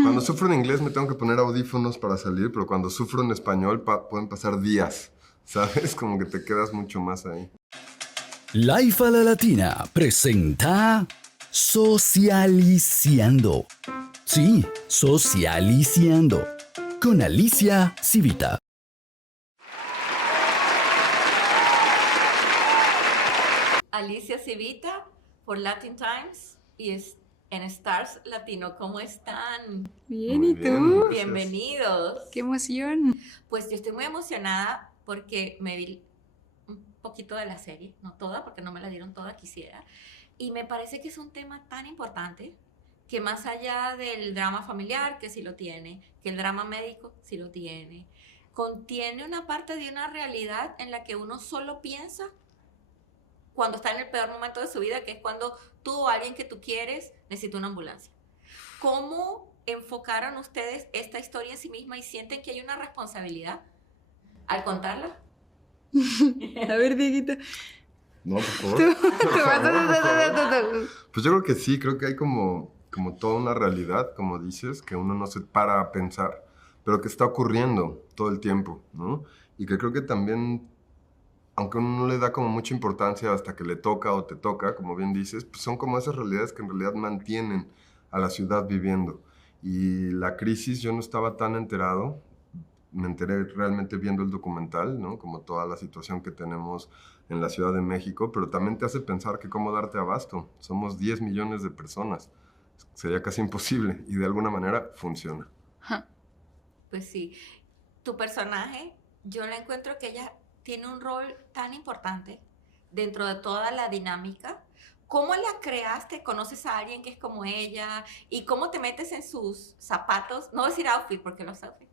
Cuando sufro en inglés me tengo que poner audífonos para salir, pero cuando sufro en español pueden pasar días, ¿sabes? Como que te quedas mucho más ahí. Life a la Latina presenta Socialiciando. Sí, Socialiciando. Con Alicia Civita. Alicia Civita por Latin Times y en Stars Latino. ¿Cómo están? Bien, Muy ¿y bien, tú? gracias. Bienvenidos. ¡Qué emoción! Pues yo estoy muy emocionada porque me vi un poquito de la serie, no toda, porque no me la dieron toda, quisiera. Y me parece que es un tema tan importante que más allá del drama familiar, que sí lo tiene, que el drama médico sí lo tiene, contiene una parte de una realidad en la que uno solo piensa cuando está en el peor momento de su vida, que es cuando tú o alguien que tú quieres necesita una ambulancia. ¿Cómo enfocaron ustedes esta historia en sí misma y sienten que hay una responsabilidad al contarla? A ver, Dieguito. No, por favor. Tú Por vas favor. Pues yo creo que sí, creo que hay como toda una realidad, como dices, que uno no se para a pensar, pero que está ocurriendo todo el tiempo, ¿no? Y que creo que también, aunque uno no le da como mucha importancia hasta que le toca o te toca, como bien dices, pues son como esas realidades que en realidad mantienen a la ciudad viviendo. Y la crisis, yo no estaba tan enterado, me enteré realmente viendo el documental, ¿no? Como toda la situación que tenemos en la Ciudad de México, pero también te hace pensar que cómo darte abasto. Somos 10 millones de personas. Sería casi imposible y de alguna manera funciona. Pues sí. Tu personaje, yo la encuentro que ella tiene un rol tan importante dentro de toda la dinámica. ¿Cómo la creaste? ¿Conoces a alguien que es como ella? ¿Y cómo te metes en sus zapatos? No voy a decir outfit, porque los outfits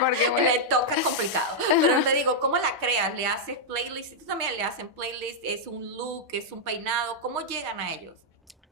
Porque, bueno. le toca complicado. Pero te digo, ¿cómo la creas? ¿Le haces playlist? ¿Y tú también le hacen playlist? ¿Es un look? ¿Es un peinado? ¿Cómo llegan a ellos?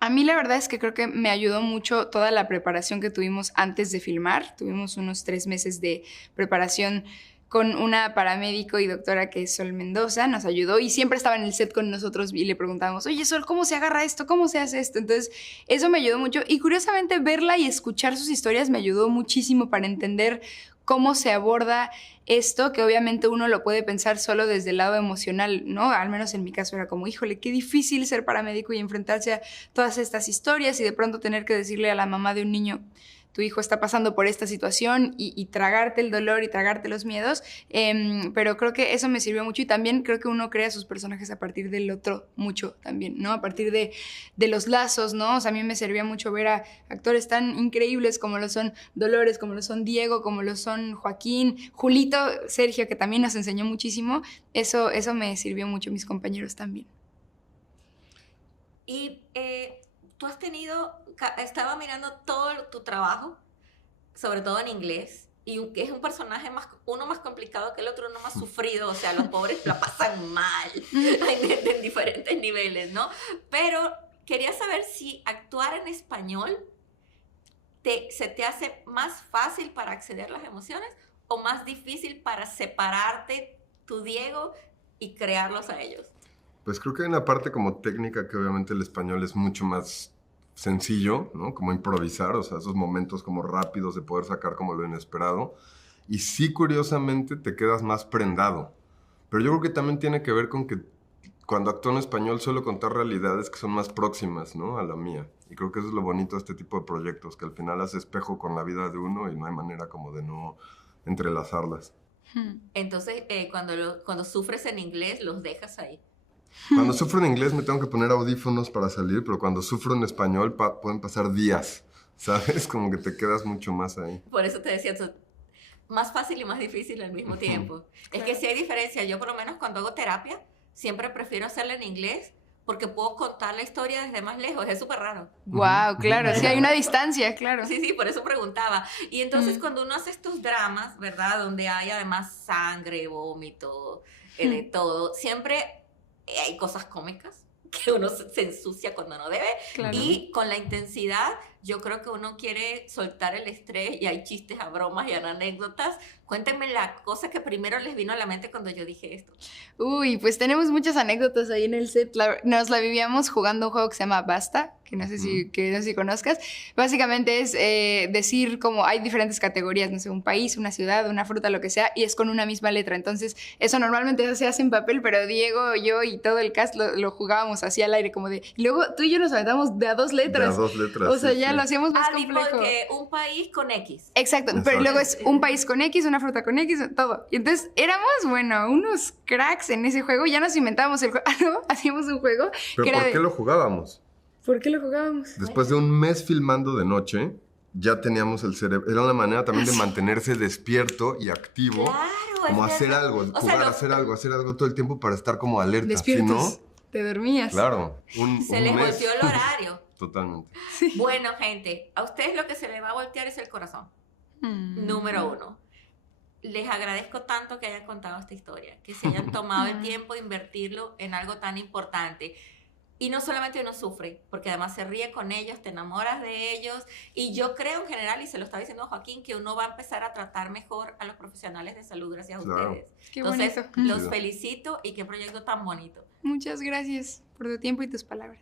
A mí la verdad es que creo que me ayudó mucho toda la preparación que tuvimos antes de filmar. Tuvimos unos 3 meses de preparación con una paramédico y doctora que es Sol Mendoza, nos ayudó y siempre estaba en el set con nosotros y le preguntábamos, oye Sol, ¿cómo se agarra esto? ¿Cómo se hace esto? Entonces eso me ayudó mucho y curiosamente verla y escuchar sus historias me ayudó muchísimo para entender cómo se aborda esto, que obviamente uno lo puede pensar solo desde el lado emocional, ¿no? Al menos en mi caso era como, híjole, qué difícil ser paramédico y enfrentarse a todas estas historias y de pronto tener que decirle a la mamá de un niño, tu hijo está pasando por esta situación y tragarte el dolor y tragarte los miedos, pero creo que eso me sirvió mucho y también creo que uno crea sus personajes a partir del otro mucho también, ¿no? A partir de los lazos, ¿no? O sea, a mí me servía mucho ver a actores tan increíbles como lo son Dolores, como lo son Diego, como lo son Joaquín, Julito, Sergio, que también nos enseñó muchísimo. Eso me sirvió mucho, mis compañeros también. Y tú has tenido, estaba mirando todo tu trabajo, sobre todo en inglés, y que es un personaje uno más complicado que el otro, uno más sufrido, o sea, los pobres la pasan mal en diferentes niveles, ¿no? Pero quería saber si actuar en español se te hace más fácil para acceder a las emociones o más difícil para separarte tu Diego y crearlos a ellos. Pues creo que hay una parte como técnica que obviamente el español es mucho más sencillo, ¿no? Como improvisar, o sea, esos momentos como rápidos de poder sacar como lo inesperado. Y sí, curiosamente, te quedas más prendado. Pero yo creo que también tiene que ver con que cuando actúo en español suelo contar realidades que son más próximas, ¿no? A la mía. Y creo que eso es lo bonito de este tipo de proyectos, que al final hace espejo con la vida de uno y no hay manera como de no entrelazarlas. Entonces, cuando sufres en inglés, los dejas ahí. Cuando sufro en inglés me tengo que poner audífonos para salir, pero cuando sufro en español pueden pasar días, ¿sabes? Como que te quedas mucho más ahí. Por eso te decía, más fácil y más difícil al mismo tiempo. Es que sí hay diferencia. Yo por lo menos cuando hago terapia, siempre prefiero hacerla en inglés porque puedo contar la historia desde más lejos. Es súper raro. Wow, claro, sí hay una distancia, claro. Sí, por eso preguntaba. Y entonces cuando uno hace estos dramas, ¿verdad? Donde hay además sangre, vómito, de todo, siempre hay cosas cómicas que uno se ensucia cuando no debe. Claro. Y con la intensidad, yo creo que uno quiere soltar el estrés y hay chistes a bromas y a anécdotas. Cuéntenme la cosa que primero les vino a la mente cuando yo dije esto. Uy, pues tenemos muchas anécdotas ahí en el set. Nos la vivíamos jugando un juego que se llama Basta, que no sé si conozcas. Básicamente es decir como hay diferentes categorías, no sé, un país, una ciudad, una fruta, lo que sea, y es con una misma letra. Entonces, eso normalmente se hace en papel, pero Diego, yo y todo el cast lo jugábamos así al aire, como de... Y luego tú y yo nos aventamos de a 2 letras. De a 2 letras. O sea, sí, ya sí. lo hacíamos más tipo complejo. que un país con X. Exacto, pero luego es un país con X, una fruta con X, todo. Y entonces éramos, bueno, unos cracks en ese juego. Ya nos inventábamos el juego. ¿No? Hacíamos un juego ¿Pero que era por qué lo jugábamos? ¿Por qué lo jugábamos? Después de un mes filmando de noche, ya teníamos el cerebro. Era una manera también de mantenerse despierto y activo. Claro, Como es hacer verdad. algo, O jugar, sea, hacer algo todo el tiempo para estar como alerta. Despiertos. Si no, Te dormías. claro, Se un les mes. volteó el horario. Totalmente. Bueno, gente, a ustedes lo que se les va a voltear es el corazón. Número 1. Les agradezco tanto que hayan contado esta historia, que se hayan tomado el tiempo de invertirlo en algo tan importante. Y no solamente uno sufre, porque además se ríe con ellos, te enamoras de ellos. Y yo creo en general, y se lo estaba diciendo Joaquín, que uno va a empezar a tratar mejor a los profesionales de salud gracias a Claro. ustedes. Qué Entonces, bonito. los felicito y qué proyecto tan bonito. Muchas gracias por tu tiempo y tus palabras.